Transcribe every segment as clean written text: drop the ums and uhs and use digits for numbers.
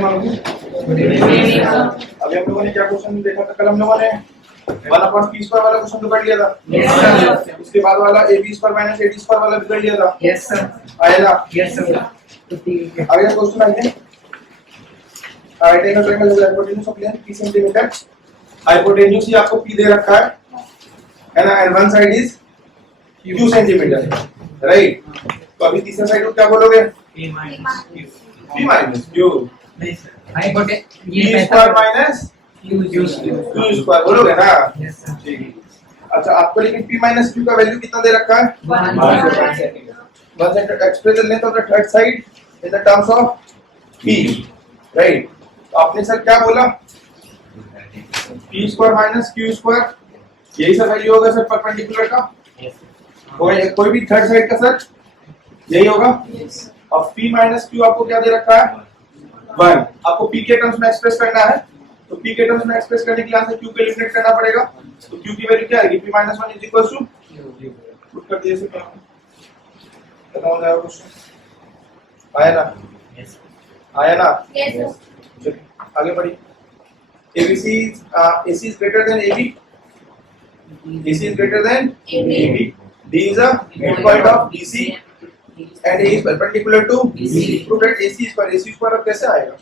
Morning अभी हम लोगों ने क्या क्वेश्चन देखा था? कल हम लोगों ने 1/p स्क्वायर वाला क्वेश्चन तो कर लिया था। उसके बाद वाला ab square minus ad square वाला भी कर लिया था। Yes sir. आएगा? Yes sir. आगे का क्वेश्चन आइए। Hypotenuse triangle is hypotenuse of length p centimetre. Hypotenuse ही आपको p दे रखा है ना, and one side is q centimetre, right? तो अभी तीसरा साइड को क्या बोलोगे? p माइनस q नहीं sir, hypotenuse p square minus q square बोलोगे ना? Yes sir. ठीक है। अच्छा, आपको लेकिन p माइनस q का वैल्यू कितना दे रखा है? 1 centimetre. Express the length of the third side in the terms of p, right? तो आपने सर क्या बोला? p square minus q square, यही सर वैल्यू होगा सर परपेंडिकुलर का। कोई भी थर्ड साइड का सर यही होगा। अब p माइनस q आपको क्या दे रखा है? 1। आपको p के टर्म्स में एक्सप्रेस करना है, तो p के टर्म्स में एक्सप्रेस करने के लिए यहाँ से q को एलिमिनेट करना पड़ेगा। तो q की वैल्यू क्या आएगी? p minus 1 is equal to, put कर दिए सर, खत्म हो जाएगा क्वेश्चन। आया ना? आया ना? चलिए आगे बढ़िए। ABC is greater than AB. AC is greater than AB. D is a midpoint of BC and A is perpendicular to BC. Prove that AC square अब कैसे आएगा?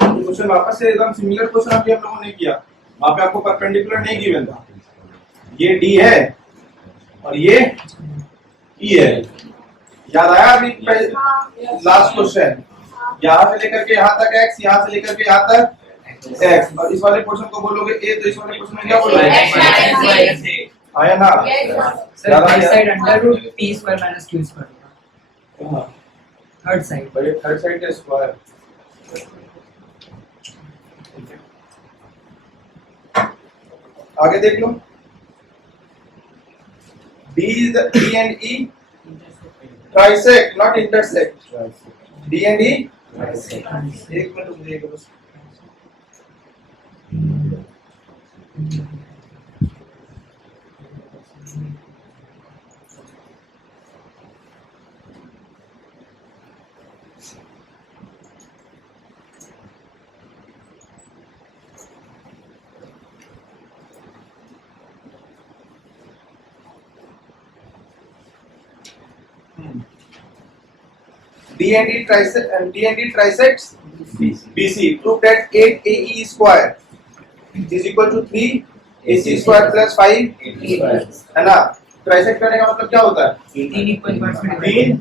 क्वेश्चन वापस से एकदम सिमिलर क्वेश्चन अभी हम लोगों ने किया। वहां पे आपको परपेंडिकुलर नहीं गिवन था। ये D है और ये E है। याद आया अभी लास्ट क्वेश्चन? यहाँ से लेकर के यहाँ तक x, यहाँ से लेकर के यहाँ तक x, और इस वाले पोर्शन को बोलोगे a, तो इस वाले पोर्शन में क्या बोलोगे? आया ना? Sir right side under root p square minus q square होगा। थर्ड साइड भाई थर्ड साइड का स्क्वायर। आगे देख लो। D and E trisect, not intersect. D and E एक मिनट रुक जाइएगा बस। D and D trisects BC. Prove that 8AE square is equal to 3AC square plus 5 है ना? ट्राइसेक्ट करने का मतलब क्या होता है? तीन इक्वल पार्ट्स में तीन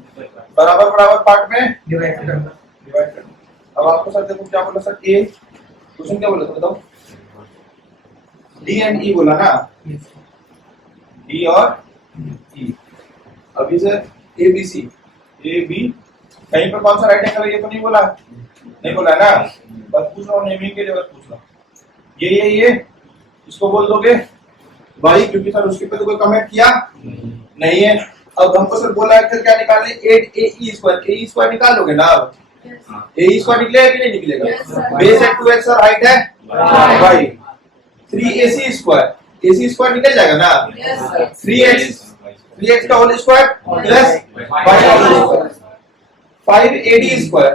बराबर बराबर पार्ट में डिवाइड करना। अब आपको सर देखो क्या बोला सर? A क्वेश्चन क्या बोला था बताओ? D and E बोला ना? D और E। अभी सर ABC AB कहीं पर कौन सा राइट एंगल है ये तो नहीं बोला? नहीं बोला ना? बस पूछ रहा हूँ, नेमिंग के लिए बस पूछ रहा हूँ। ये इसको बोल दोगे भाई, क्योंकि सर उसके पे तो कोई कमेंट किया नहीं है। अब हमको सर बोला है क्या निकालने? 8AE square. AE स्क्वायर निकालोगे ना? अब AE स्क्वायर निकलेगा कि नहीं निकलेगा? बेस है 2x और हाइट है y। 3AC square, AC square निकल जाएगा ना? 3x का होल स्क्वायर प्लस y का whole square. 5AD square,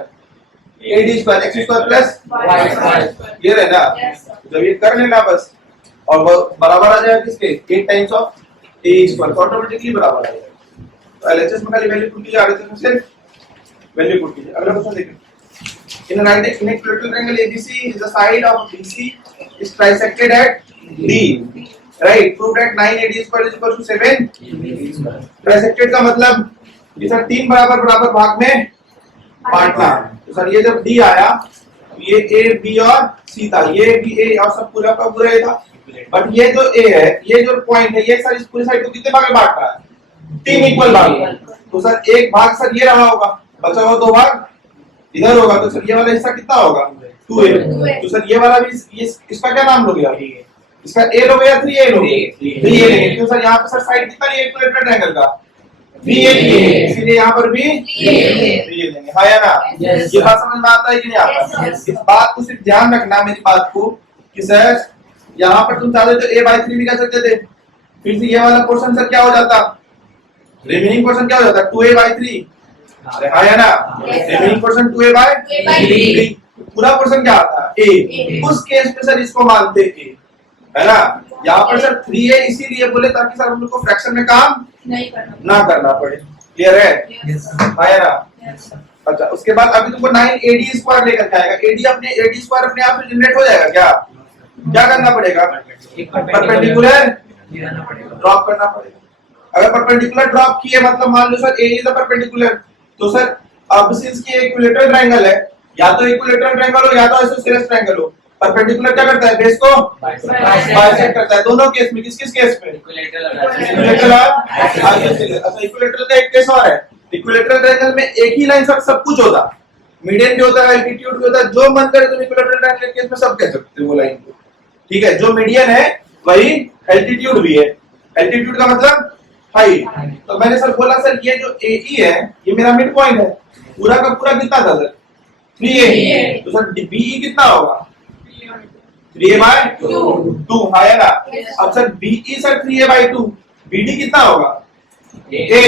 AD square x square plus y square. ये है ना? जब ये कर लेना बस, और वो बराबर आ जाएगा किसके? 8 times of a square, automatically बराबर आ जाएगा। तो LHS में खाली वैल्यू पुट कीजिए, आगे से सिर्फ वैल्यू पुट कीजिए। अगला क्वेश्चन देखिए। In a right equilateral triangle ABC, the side of BC is trisected at D. Right? Prove that 9AD square is equal to 7 trisected का मतलब ये सर तीन बराबर बराबर भाग में बांटना। तो सर ये जब D आया, ये A, B और C था, ये भी A और सब पूरा का पूरा A था। बट ये जो A है, ये जो पॉइंट है, ये सर इस पूरी साइड को कितने भाग में बांट रहा है? 3 इक्वल भाग में। तो सर एक भाग सर ये रहा होगा, बचा हुआ 2 भाग इधर होगा। तो सर ये वाला हिस्सा कितना होगा? 2A। तो सर ये वाला भी इसका क्या नाम लोगे? इसका A लोगे या 3A लोगे? 3A लेंगे। तो सर यहाँ पे सर साइड कितना है इक्विलेटरल ट्रायंगल का? 3A, इसलिए यहाँ पर भी 3A लेंगे। हाँ या ना? ये बात समझ में आता है कि नहीं आता? इस बात को सिर्फ ध्यान रखना, मेरी बात को, कि सर यहाँ पर तुम चाहते तो A/3 भी कह सकते थे। फिर से ये वाला पोर्शन सर क्या हो जाता? रिमेनिंग पोर्शन क्या हो जाता? 2A/3 अरे हाँ या ना? रिमेनिंग पोर्शन 2a बाय 3, पूरा पोर्शन क्या आता है? a। उस केस में सर इसको मानते a, है ना? यहाँ पर सर 3a इसीलिए बोले ताकि सर हम लोग को फ्रैक्शन में काम ना करना पड़े। क्लियर है? हाँ या ना? अच्छा, उसके बाद अभी तुमको 9ad स्क्वायर लेकर के आएगा। ad अपने ad स्क्वायर अपने आप से जनरेट हो जाएगा क्या? क्या करना पड़ेगा? परपेंडिकुलर ड्रॉप करना पड़ेगा। अगर परपेंडिकुलर ड्रॉप किए मतलब मान लो sir a is the perpendicular, तो सर अब सिंस की इक्विलेटरल ट्रायंगल है, या तो इक्विलेटरल ट्रायंगल हो या तो आइसोसेलेस ट्रायंगल हो, परपेंडिकुलर क्या करता है? बेस को बाइसेक्ट करता है। दोनों केस में, किस किस केस में? इक्विलेटरल और आइसोसेलेस। अच्छा, इक्विलेटरल का एक केस और है। इक्विलेटरल ट्रायंगल में एक ही लाइन सब कुछ होता, मीडियन भी होता है, एल्टीट्यूड भी होता है, जो मन करे तुम इक्विलेटरल ट्रायंगल केस में सब कह सकते हो वो लाइन को। ठीक है, जो मीडियन है वही एल्टीट्यूड भी है। एल्टीट्यूड का मतलब हाइट। तो मैंने सर बोला सर ये जो AE है ये मेरा मिड पॉइंट है, पूरा का पूरा कितना था सर? 3a। तो सर BE कितना होगा? 3a बाय 2, हाँ या ना? अब sir BE sir 3a by 2, BD कितना होगा? a।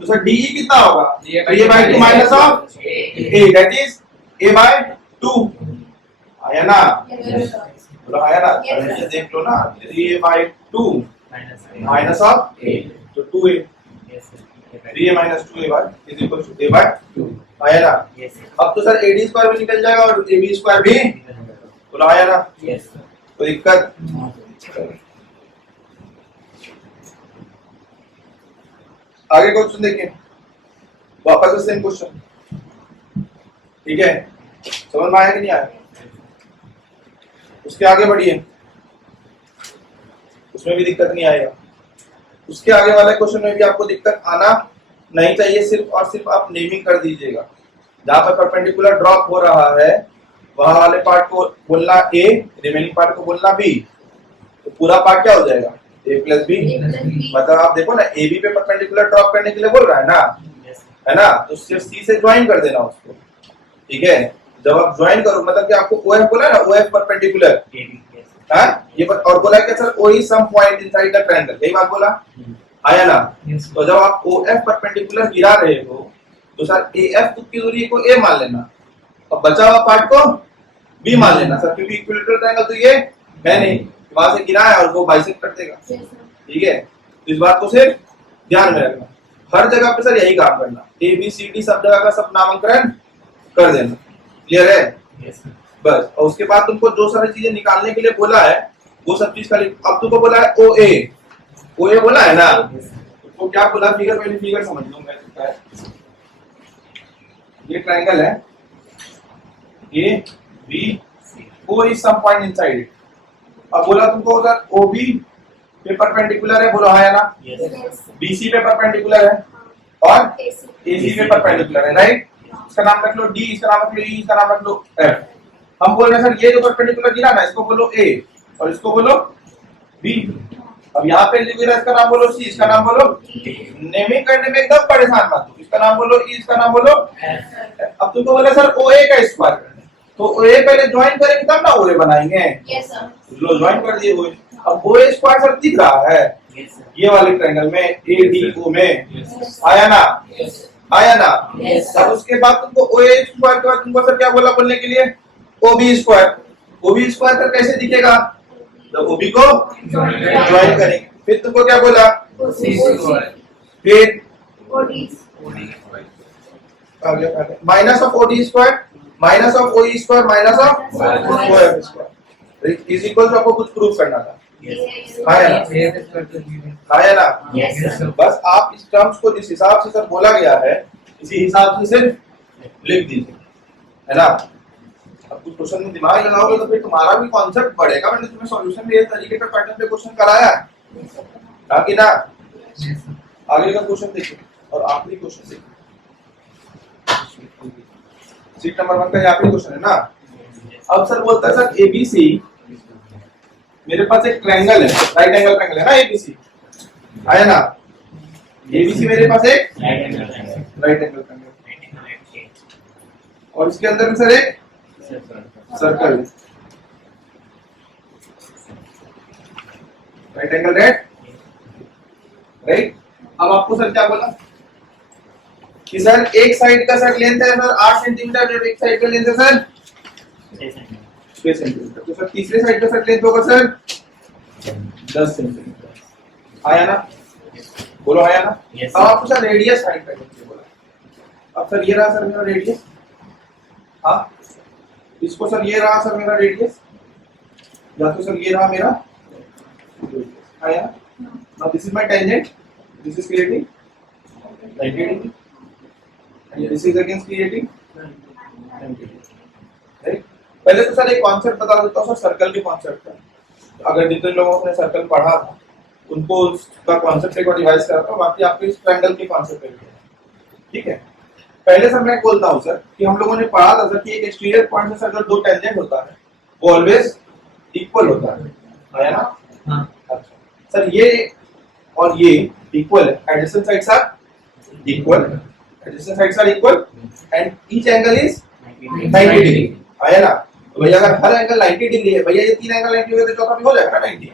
तो सर DE कितना होगा? 3a by 2 minus of a, that is a by 2, हाँ या ना? बोलो हाँ या ना? देख लो ना, 3a by 2 minus of a, तो 2a, 3a minus 2a by is equal to a by 2, हाँ या ना? अब तो सर AD स्क्वायर भी निकल जाएगा और AB स्क्वायर भी, बोलो हाँ या ना? कोई दिक्कत? आगे क्वेश्चन देखिए, वापस से सेम क्वेश्चन। ठीक है, समझ में आया कि नहीं आया? उसके आगे बढ़िए, उसमें भी दिक्कत नहीं आएगा। उसके आगे वाले क्वेश्चन में भी आपको दिक्कत आना नहीं चाहिए, सिर्फ और सिर्फ आप नेमिंग कर दीजिएगा। जहां पर परपेंडिकुलर ड्रॉप हो रहा है वहां वाले पार्ट को बोलना a, रिमेनिंग पार्ट को बोलना b, तो पूरा पार्ट क्या हो जाएगा? a plus b। मतलब आप देखो ना, AB पे परपेंडिकुलर ड्रॉप करने के लिए बोल रहा है ना, है ना? तो सिर्फ C से ज्वाइन कर देना उसको। ठीक है, जब आप ज्वाइन करो मतलब कि आपको OF बोला ना, OF परपेंडिकुलर, हाँ ये और बोला क्या sir? O is some point inside the triangle, यही बात बोला आया ना? तो जब आप OF परपेंडिकुलर गिरा रहे हो तो सर AF की दूरी को A मान लेना और बचा हुआ पार्ट को B मान लेना सर, क्योंकि इक्विलेटरल ट्रायंगल तो ये है नहीं, वहां से गिरा है और वो बाइसेक्ट कर देगा। ठीक है, तो इस बात को सिर्फ ध्यान में रखना, हर जगह पे सर यही काम करना, ABCD सब जगह का सब नामकरण कर देना। क्लियर है? बस, और उसके बाद तुमको जो सारी चीजें निकालने के लिए बोला है वो सब चीज खाली, अब तुमको बोला है OA बोला है ना, तो क्या बोला? फिगर, पहले फिगर समझ लो। मैं ये ट्रायंगल है ABC, O is some point inside it। अब बोला तुमको अगर OB पे परपेंडिकुलर है, बोलो हाँ या ना? BC पे परपेंडिकुलर है और AC पे परपेंडिकुलर है, राइट? इसका नाम रख लो D, इसका नाम रख लो E, इसका नाम रख लो F। हम बोल रहे हैं सर ये जो परपेंडिकुलर गिरा ना, इसको बोलो A और इसको बोलो B। अब यहाँ पे गिरा, इसका नाम बोलो C, इसका नाम बोलो D। नेमिंग करने में एकदम परेशान मत हो, इसका नाम बोलो E, इसका नाम बोलो F। अब तुमको बोला सर OA का स्क्वायर करना, तो OA पहले ज्वाइन करेंगे तब ना OA बनाएंगे। यस सर, लो ज्वाइन कर दिए OA। अब OA स्क्वायर सर दिख रहा है ये वाले ट्रायंगल में ADO में, आया ना? आया ना? तब उसके बाद तुमको OA स्क्वायर के बाद तुमको सर क्या बोला बोलने के लिए? OB square. OB स्क्वायर कर कैसे दिखेगा? तो OB को ज्वाइन करेंगे, फिर तुमको क्या बोला? फिर minus of OD square minus of OE square minus of OF square is equal to, आपको कुछ प्रूफ करना था। आया ना? आया ना? बस आप इस टर्म्स को जिस हिसाब से सर बोला गया है इसी हिसाब से सिर्फ लिख दीजिए, है ना? अब कुछ क्वेश्चन में दिमाग लगाओगे तो फिर तुम्हारा भी कॉन्सेप्ट बढ़ेगा। मैंने तुम्हें सॉल्यूशन में इस तरीके का पैटर्न पे क्वेश्चन कराया है, ताकि ना आगे का क्वेश्चन देखिए और आखिरी क्वेश्चन देखिए। सीट नंबर 1 का आखिरी क्वेश्चन है ना। अब सर बोलता है सर ABC, मेरे पास एक ट्रायंगल है, राइट एंगल ट्रायंगल है ना ABC, आया ना? ABC मेरे पास एक राइट एंगल ट्रायंगल और इसके अंदर में सर एक सर्कल, राइट एंगल राइट। अब आपको सर क्या बोला? कि सर एक साइड का सर लेंथ है सर 8 सेंटीमीटर और एक साइड का लेंथ है सर 6 सेंटीमीटर, तो सर तीसरे साइड का सर लेंथ होगा सर 10 सेंटीमीटर। आया ना? बोलो आया ना? Yes, अब आपको सर रेडियस फाइंड करने के लिए बोला। अब सर ये रहा सर मेरा रेडियस, हाँ इसको सर ये रहा सर मेरा रेडियस, या तो सर ये रहा मेरा रेडियस। आया ना? Now this is my tangent, this is creating 90 degree, and this is again creating 90 degree, right? पहले तो सर एक कॉन्सेप्ट बता देता हूँ सर सर्कल के कॉन्सेप्ट का। अगर जितने लोगों ने सर्कल पढ़ा था उनको उसका कॉन्सेप्ट एक बार रिवाइज करता हूँ, बाकी आपको इस ट्रायंगल के कॉन्सेप्ट पे ठीक है। पहले सर मैं बोलता हूँ सर कि हम लोगों ने पढ़ा था सर कि एक एक्सटीरियर पॉइंट से सर अगर दो टेंजेंट होता है वो ऑलवेज इक्वल होता है। आया ना? हाँ अच्छा सर ये और ये इक्वल है, adjacent sides are equal, adjacent sides are equal and each angle is 90 degree. आया ना? तो भैया अगर हर एंगल 90 डिग्री है, भैया ये तीन एंगल 90 हो गए तो चौथा भी हो जाएगा ना 90,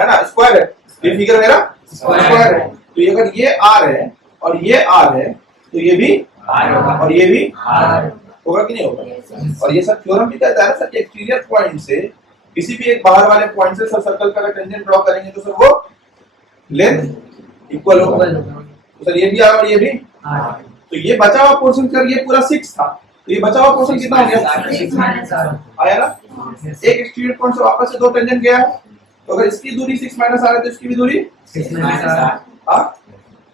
है ना? स्क्वायर है, ये फिगर मेरा स्क्वायर है, तो ये अगर ये आर है और ये आर है तो ये भी आर होगा और ये भी आर होगा कि नहीं होगा? और ये सब थ्योरम भी कहता है सर कि एक्सटीरियर पॉइंट से किसी भी एक बाहर वाले पॉइंट से सर सर्कल का अगर टेंजेंट ड्रॉ करेंगे तो सर वो लेंथ इक्वल होगा। तो सर ये भी आर और ये भी आर, तो ये बचा हुआ पोर्शन सर ये पूरा 6 था, तो ये बचा हुआ पोर्शन कितना हो गया? आया ना? एक एक्सटीरियर पॉइंट से वापस से दो टेंजेंट गया है, तो अगर इसकी दूरी 6 माइनस आर है तो इसकी भी दूरी 6 माइनस आर। हाँ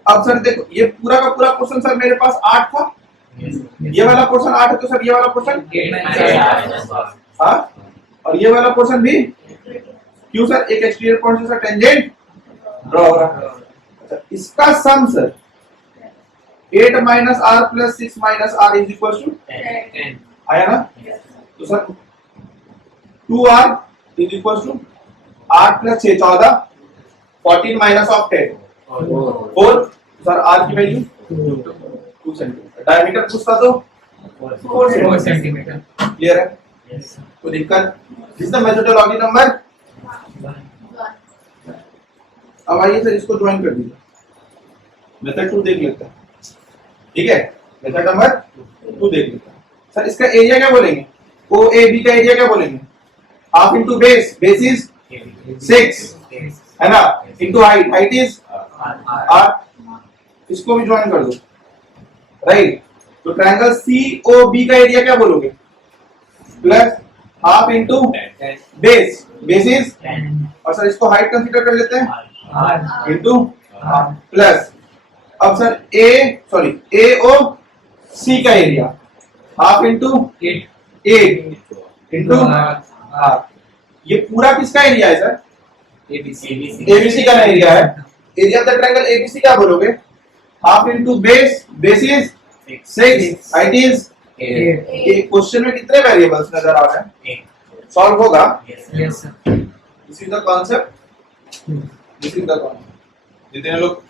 अब सर देखो ये पूरा का पूरा पोर्शन सर मेरे पास 8 था, ये वाला पोर्शन 8 है तो सर ये वाला पोर्शन 8 माइनस आर। हाँ और ये वाला पोर्शन भी क्यों सर? एक एक्सटीरियर पॉइंट से सर टेंजेंट ड्रॉ हो रहा है। अच्छा इसका sum sir 8 minus r plus 6 minus r is equal to 10. आया ना? तो sir 2r is equal to 8 plus 6 14, 14 minus of 10 4, sir r की वैल्यू 2 सेंटीमीटर। डायमीटर पूछता तो 4 सेंटीमीटर। क्लियर है? तो दिक्कत इज द मेथोडोलॉजी नंबर। अब आइए सर इसको ज्वाइन कर दीजिए, मेथड 2 देख लेते हैं, ठीक है? मेथड नंबर 2 देख लेते हैं। सर इसका एरिया क्या बोलेंगे? ओ ए बी का एरिया क्या बोलेंगे? Half into base, base is 6 है ना, into height, height is r, इसको भी ज्वाइन कर दो, राइट? तो ट्रायंगल सी ओ बी का एरिया क्या बोलोगे? Plus half into base, base is, और सर इसको हाइट कंसीडर कर लेते हैं इनटू प्लस, अब सर ए ओ सी का area half into 8 into r. ये पूरा किसका एरिया है सर? एबीसी का एरिया है। Area of the triangle ABC क्या बोलोगे? Half into base, base is 6, height is 8। Question में कितने वेरिएबल्स नजर आ रहे हैं? सॉल्व होगा? Yes sir. This is the concept, this is the concept. जितने लोग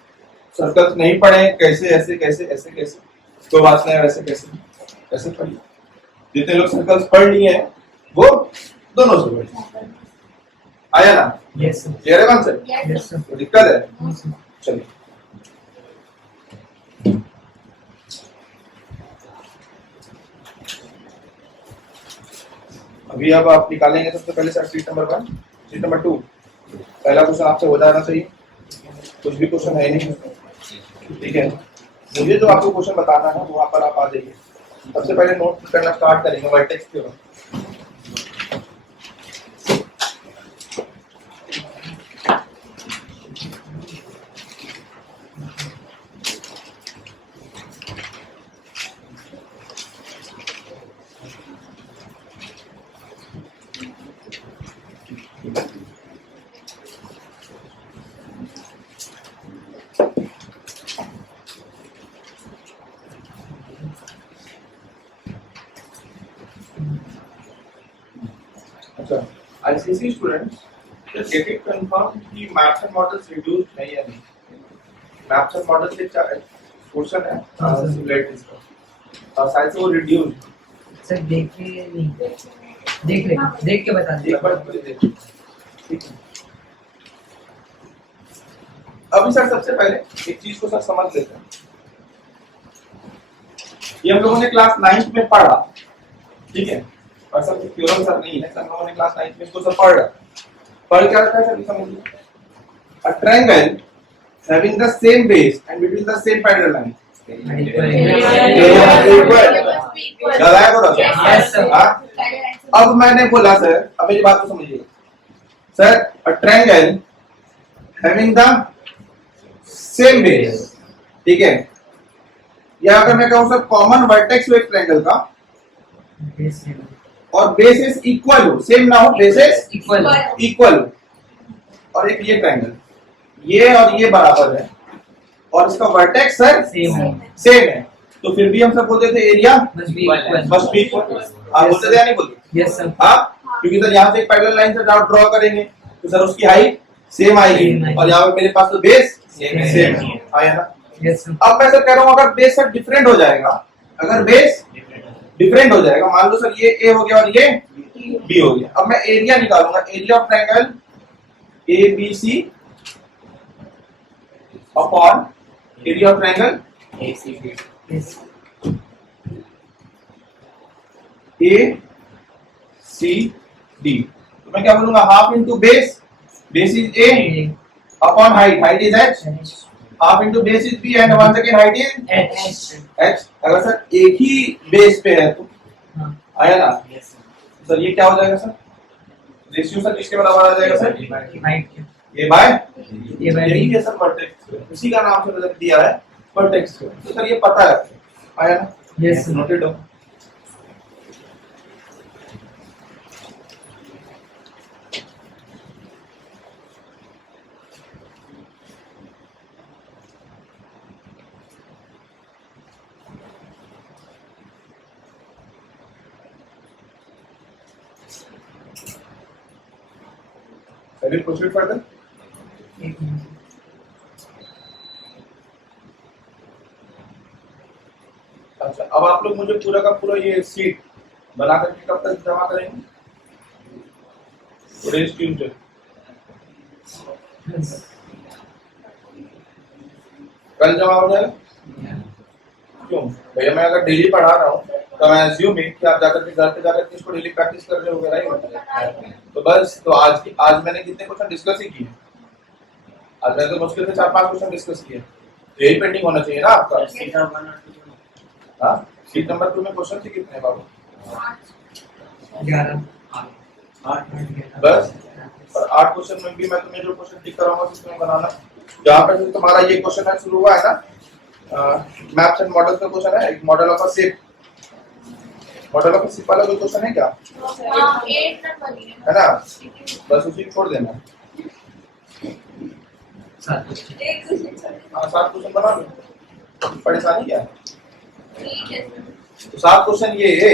सर्कल्स नहीं पढ़े कैसे ऐसे कैसे ऐसे कैसे, कोई बात नहीं, वैसे कैसे ऐसे पढ़िए। जितने लोग सर्कल्स पढ़ लिए हैं वो दोनों से पढ़िए। आया ना? Yes sir. क्लियर है कॉन्सेप्ट? Yes sir. तो दिक्कत है? चलिए अभी अब आप निकालेंगे सबसे पहले sir sheet number 1, sheet number 2। पहला क्वेश्चन आपसे हो जाना चाहिए, कुछ भी क्वेश्चन है नहीं, ठीक है? मुझे जो आपको क्वेश्चन बताना है वहां पर आप आ जाइए। सबसे पहले नोट करना स्टार्ट करेंगे वर्टेक्स के बाद। अच्छा ICSE students, just get it confirm कि मैप्स एंड मॉडल्स रिड्यूस्ड है या नहीं। मैप्स एंड मॉडल्स से क्वेश्चन है सिमुलेट इसका, शायद से वो रिड्यूस्ड सर देख के नहीं, देख के बता दीजिए। एक बार मुझे देखिए, ठीक है? अभी सर सबसे पहले एक चीज को सर समझ लेते हैं। ये हम लोगों ने क्लास 9th में पढ़ा, ठीक है, और सब थ्योरम सर नहीं है, सब लोगों ने क्लास 9th में इसको सब पढ़ क्या रखा है सर, समझिए। A triangle having the same base and between the same parallel line. याद आया बोला? Yes, sir. हाँ? अब मैंने बोला सर, अब मेरी बात को समझिए sir, a triangle having the same base, ठीक है, या अगर मैं कहूँ सर कॉमन वर्टेक्स हो एक ट्रायंगल का और बेसिस इक्वल हो, सेम ना हो, बेसिस इक्वल हो, और एक ये ट्रायंगल, ये और ये बराबर है और इसका वर्टेक्स सर सेम है, तो फिर भी हम सब बोलते थे एरिया मस्ट बी इक्वल। आप बोलते थे या नहीं बोलते? Yes sir. हाँ, क्योंकि सर यहाँ से एक पैरेलल लाइन से ड्रॉ करेंगे तो सर उसकी हाइट सेम आएगी और यहाँ पे मेरे पास तो बेस सेम है, आया ना? Yes sir. अब मैं सर कह रहा हूँ अगर बेस सर डिफरेंट हो जाएगा, अगर बेस डिफरेंट हो जाएगा, मान लो सर ये ए हो गया और ये बी हो गया, अब मैं एरिया निकालूंगा, area of triangle A B C upon area of triangle A C D, तो मैं क्या बोलूंगा, half into base, base is A upon height, height is H, half into base is B and one second height is H. अगर sir एक ही base पे है तो आया ना सर, ये क्या हो जाएगा सर, रेशियो सर किसके बराबर आ जाएगा सर, ए बाय यही है सर वर्टेक्स, इसी का नाम सर दिया है वर्टेक्स, तो सर ये पता है, आया ना? यस नोटेड हो। Shall we proceed further? अच्छा, अब आप लोग मुझे पूरा का पूरा ये सीट बना करके कब तक जमा करेंगे? टुडेज ट्यूसडे, कल जमा हो जाएगा? क्यों भैया, मैं अगर डेली पढ़ा रहा हूँ तो मैं एज्यूम कि आप जाकर के घर पे जाकर के इसको डेली प्रैक्टिस कर रहे हो, राइट? तो बस, तो आज मैंने कितने क्वेश्चन डिस्कस ही किए, आज मैंने तो मुश्किल से 4-5 क्वेश्चन डिस्कस किए, तो यही पेंडिंग होना चाहिए ना आपका। हाँ, सीट नंबर 2 में क्वेश्चन थे कितने बाबू? 11 बस, और 8 क्वेश्चन में भी मैं तुम्हें जो क्वेश्चन टिक कराऊंगा उसमें बनाना, जहाँ पे तुम्हारा ये क्वेश्चन है शुरू हुआ है ना, मैप्स एंड मॉडल्स का क्वेश्चन है, एक model of a ship, model of a ship वाला कोई क्वेश्चन है क्या? है ना, बस उसी को छोड़ देना। हाँ, 7 क्वेश्चन बना लो, परेशानी क्या है? तो 7 क्वेश्चन ये है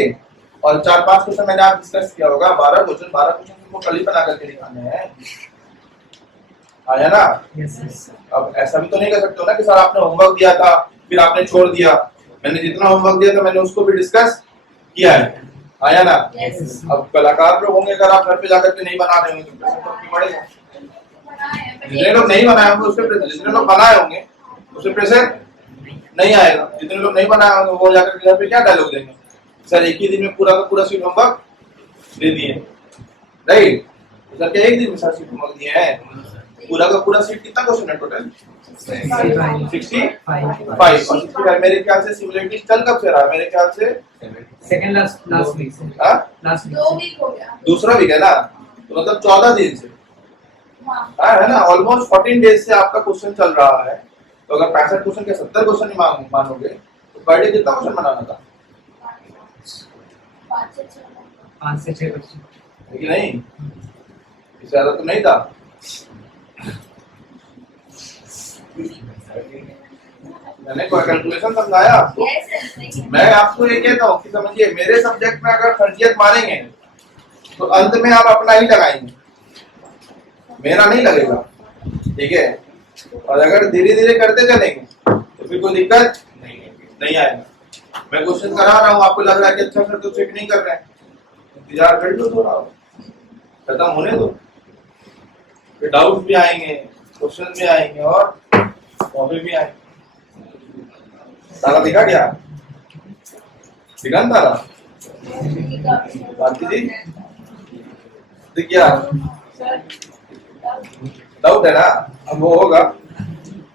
और 4-5 क्वेश्चन मैंने आप डिस्कस किया होगा, 12 क्वेश्चन तुमको कल ही बना करके दिखाने हैं, आया ना? अब ऐसा भी तो नहीं कर सकते हो ना कि सर आपने होमवर्क दिया था फिर आपने छोड़ दिया, मैंने जितना होमवर्क दिया था मैंने उसको भी डिस्कस किया है, आया ना? अब कलाकार लोग होंगे, अगर आप घर पे जाकर के नहीं बना रहे होंगे तो प्रेशर तो पड़ेगा, जितने लोग नहीं बनाए होंगे उस पर प्रेशर, जितने लोग बनाए होंगे उस पर प्रेशर नहीं आएगा, जितने लोग नहीं बनाए होंगे वो जाकर के घर पे क्या डायलॉग देंगे, सर एक ही दिन में पूरा का पूरा सीट होमवर्क दे दिए, राइट? सर क्या एक दिन में सर सीट होमवर्क दिए हैं, पूरा का पूरा सीट कितना क्वेश्चन है टोटल? 65 और 65 मेरे ख्याल से सिमिलरिटी चल कब से रहा, मेरे ख्याल से second last week, last 2 week हो गया, दूसरा वीक है ना, तो मतलब 14 दिन से, हाँ है ना, ऑलमोस्ट 14 डेज से आपका क्वेश्चन चल रहा है, तो अगर 65 क्वेश्चन के 70 क्वेश्चन ही मानोगे तो पर डे कितना क्वेश्चन बनाना था? 5 से 6 क्वेश्चन, लेकिन नहीं, इससे ज्यादा तो नहीं था। मैंने कोई कैलकुलेशन समझाया आपको? मैं आपको ये कहता हूँ कि समझिए, मेरे सब्जेक्ट में अगर फर्जियत मारेंगे तो अंत में आप अपना ही लगाएंगे, मेरा नहीं लगेगा, ठीक है? और अगर धीरे धीरे करते चलेंगे तो फिर कोई दिक्कत नहीं आएगा। मैं क्वेश्चन करा रहा हूँ, आपको लग रहा है कि अच्छा सर तो चेक नहीं कर रहे हैं, इंतजार कर लो, थोड़ा खत्म होने दो, फिर डाउट भी आएंगे, क्वेश्चन भी आएंगे और कॉपी भी आएंगे। सारा दिखा क्या? दिखान तारा भारती जी दिख गया डाउट है ना अब वो होगा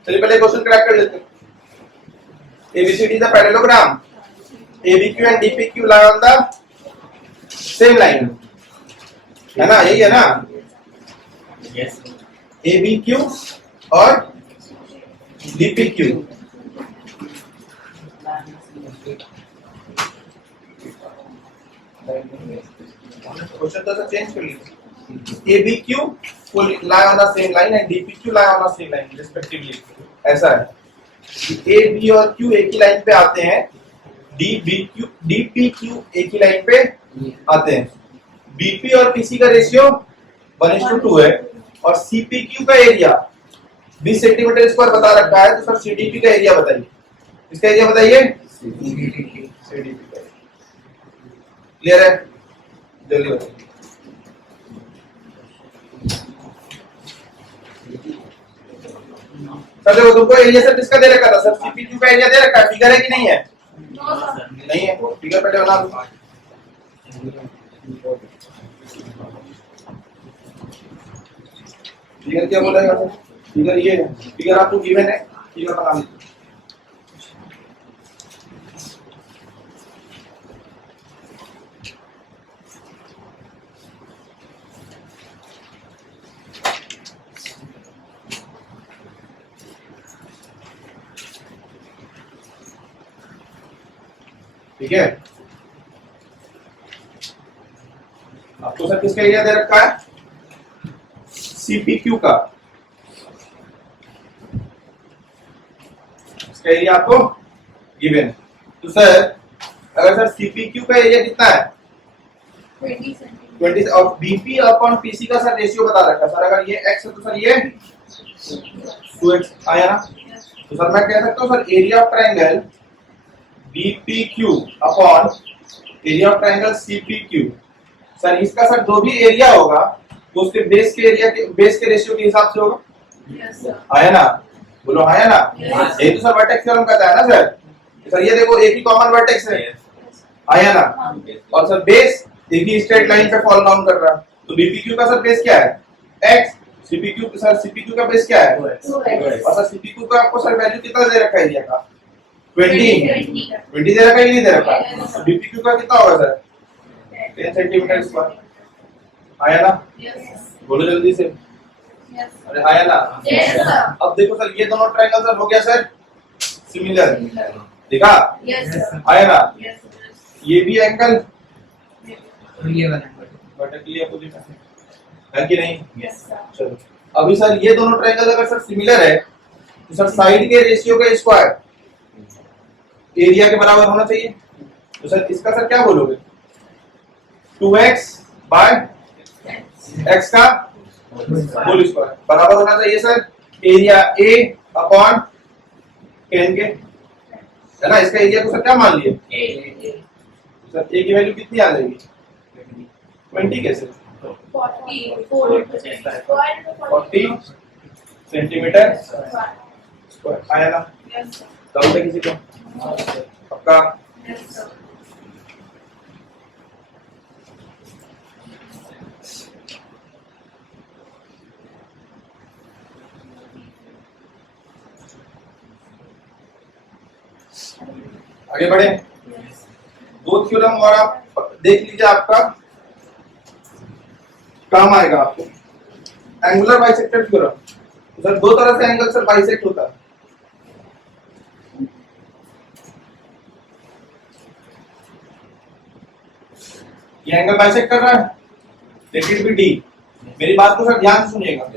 चलिए पहले क्वेश्चन क्रैक कर लेते हैं ABCD is a parallelogram ABQ and DPQ lie on the same line है ना यही है ना Yes. ABQ और DPQ क्वेश्चन तो चेंज कर लीजिए ABQ will lie on the same line and DPQ lie on the same line respectively ऐसा है A B और Q एक ही लाइन पे आते हैं DPQ एक ही लाइन पे आते हैं BP और PC का रेशियो 1:2 है और CPQ का एरिया 20 सेंटीमीटर स्क्वायर बता रखा है तो सर CDP का एरिया बताइए इसका एरिया बताइए CDP का क्लियर है जल्दी बताइए सर देखो तुमको एरिया सर किसका दे रखा था सर CPQ का एरिया दे रखा है फिगर है कि नहीं है नहीं है फिगर पहले बना दो फिगर क्या बोलेगा सर फिगर ये है फिगर आपको गिवन है फिगर बना लीजिए ठीक है आपको सर किसका एरिया दे रखा है CPQ का इसका एरिया आपको गिवन है तो सर अगर सर CPQ का एरिया कितना है 20 और BP अपॉन PC का सर रेशियो बता रखा है सर अगर ये x है तो सर ये 2x आया ना तो सर मैं कह सकता हूँ sir area of triangle BPQ upon area of triangle CPQ sir इसका सर जो भी एरिया होगा वो उसके बेस के एरिया के बेस के रेशियो के हिसाब से होगा आया ना बोलो आया ना यही तो सर वर्टेक्स थ्योरम कहता है ना सर ये देखो एक ही कॉमन वर्टेक्स है आया ना और सर बेस एक ही स्ट्रेट लाइन पे फॉल डाउन कर रहा है तो BPQ का सर बेस क्या है x CPQ का बेस क्या है और सर CPQ का आपको सर वैल्यू कितना दे रखा है एरिया का 20 दे रखा है कि नहीं दे रखा है BPQ का कितना होगा सर 10 सेंटीमीटर स्क्वायर आया ना बोलो जल्दी से अरे आया ना अब देखो सर ये दोनों ट्रायंगल सर हो गया सर सिमिलर देखा आया ना ये भी एंगल ये वाला वर्टिकली अपोजिट है कि नहीं चलो अभी सर ये दोनों ट्रायंगल अगर सर सिमिलर है तो सर साइड के रेशियो का स्क्वायर एरिया के बराबर होना चाहिए तो सर इसका सर क्या बोलोगे 2x बाय x का होल स्क्वायर बराबर होना चाहिए सर एरिया A अपॉन 10 के है ना इसका एरिया को सर क्या मान लिए सर A की वैल्यू कितनी आ जाएगी 20 कैसे 40 सेंटीमीटर स्क्वायर आया ना डाउट है किसी को पक्का आगे बढ़े दो थ्योरम और आप देख लीजिए आपका काम आएगा आपको एंगुलर बाइसेक्टर थ्योरम तो सर दो तरह से एंगल सर बाइसेक्ट होता है ये एंगल बाइसेक्ट कर रहा है लेट इट बी डी मेरी बात को सर ध्यान से सुनिएगा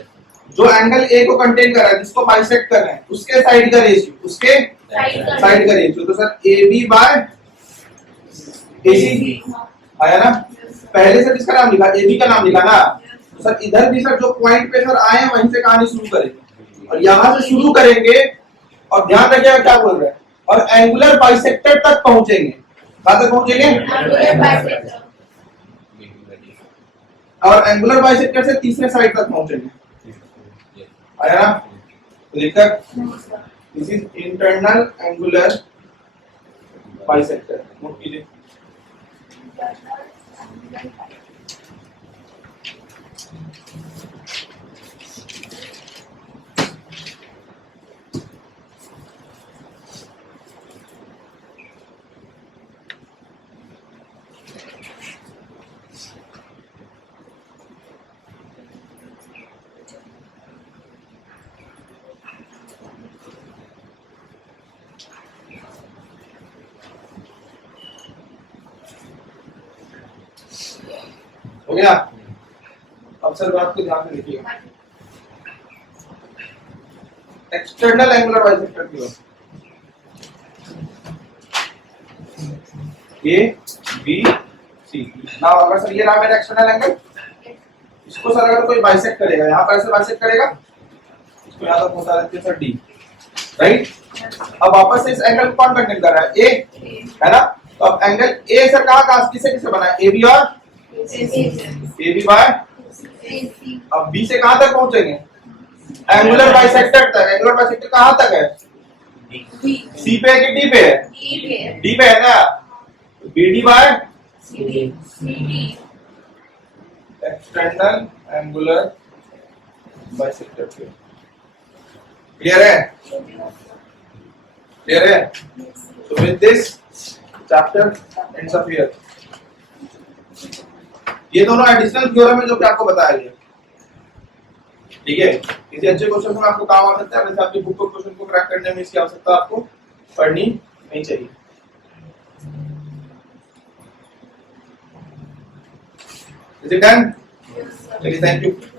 जो एंगल ए को कंटेन कर रहा है जिसको बाइसेक्ट कर रहे हैं उसके साइड का रेशियो उसके साइड का रेशियो तो sir A B by AC आया ना पहले से किसका नाम लिखा ए बी का नाम लिखा ना तो सर इधर भी सर जो पॉइंट पे सर आए हैं वहीं से कहानी शुरू करेंगे और यहां से शुरू करेंगे और ध्यान रखिएगा क्या बोल रहे हैं और एंगुलर बाइसेक्टर तक पहुंचेंगे कहां तक पहुंचेंगे और एंगुलर बाइसेक्टर से तीसरे साइड तक पहुंचेंगे आया ना तो लिखकर this is internal angular bisector note कीजिए हो गया? अब सर बात को ध्यान से लिखिएगा। एक्सटर्नल एंगुलर बाइसेक्टर की बात ए बी सी। नाउ अगर सर ये रहा मेरा एक्सटर्नल एंगल, इसको सर अगर कोई बाइसेक्ट करेगा, यहाँ पर ऐसे बाइसेक्ट करेगा, इसको यहाँ तक पहुंचा देते हैं सर डी, राइट। अब वापस से इस एंगल को कौन कंटेन कर रहा है? ए, है ना। तो अब एंगल ए सर कहाँ किससे किससे बना है? ए बी और ए बी बाय, अब बी से कहां तक पहुंचेंगे? एंगुलर बाइसेक्टर तक। एंगुलर बाइसेक्टर कहां तक है? सी पे है कि डी पे है? डी पे है ना। B D by external angular bisector. Clear है? क्लियर है? So with this chapter ends up here. ये दोनों एडिशनल थ्योरम है जो कि आपको बताया गया, ठीक है। किसी अच्छे क्वेश्चन में आपको काम आ सकता है, वैसे आपकी बुक को क्वेश्चन को क्रैक करने में इसकी आवश्यकता आपको पढ़नी नहीं चाहिए। Is it done? Yes, sir. Thank you.